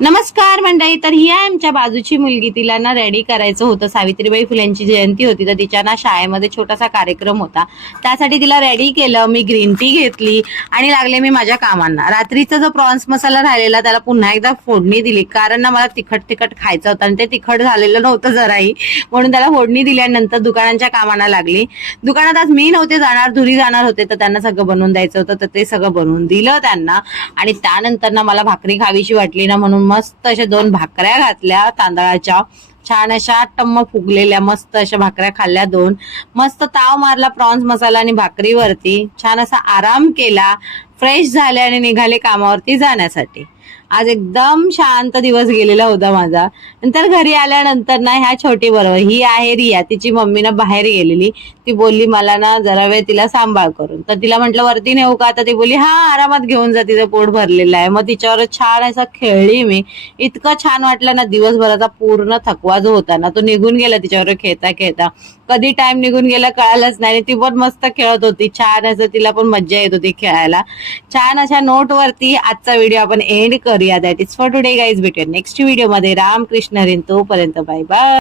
नमस्कार मंडळी तर ही आहे आमच्या बाजूची मुलगी. तिला ना रेडी करायचं होतं. सावित्रीबाई फुलेंची जयंती होती तर तिच्या ना शाळेमध्ये छोटासा कार्यक्रम होता. त्यासाठी तिला रेडी केलं. मी ग्रीन टी घेतली आणि लागले मी माझ्या कामांना. रात्रीचा जो प्रॉन्स मसाला राहिलेला त्याला पुन्हा एकदा फोडणी दिली. कारण ना मला तिखट तिखट खायचं होतं आणि ते तिखट झालेलं नव्हतं जराही. म्हणून त्याला फोडणी दिल्यानंतर दुकानांच्या कामांना लागली. दुकानात आज मी नव्हते जाणार धुरी जाणार होते तर त्यांना सगळं बनवून द्यायचं होतं तर ते सगळं बनवून दिलं त्यांना. आणि त्यानंतर ना मला भाकरी खावीशी वाटली ना म्हणून मस्त अशा दोन भाकऱ्या घातल्या तांदळाच्या. छान अशा टम्म फुगलेल्या मस्त अशा भाकऱ्या खाल्ल्या दोन. मस्त ताव मारला प्रॉन्स मसाला आणि भाकरीवरती. छान असा आराम केला फ्रेश झाले आणि निघाले कामावरती जाण्यासाठी. आज एकदम शांत दिवस गेलेला होता माझा. नंतर घरी आल्यानंतर ना ह्या छोटी बरोबर ही आहे रिया तिची मम्मी ना बाहेर गेलेली. ती बोलली मला ना जरा वेळ तिला सांभाळ करून. तर तिला म्हटलं वरती नेऊ का? तर ती बोलली हा आरामात घेऊन जा तिचं पोट भरलेलं आहे. मग तिच्यावर छान असं खेळली मी. इतकं छान वाटलं ना दिवसभराचा पूर्ण थकवा जो होता ना तो निघून गेला तिच्यावर खेळता खेळता. कधी टाइम निघून गेला कळालंच नाही आणि ती पण मस्त खेळत होती. छान असं तिला पण मज्जा येत होती खेळायला. छान अशा नोट वरती आजचा व्हिडिओ आपण एंड करूया. That is for today guys भेटूया नेक्स्ट व्हिडिओमध्ये. रामकृष्ण हरीन तोपर्यंत बाय बाय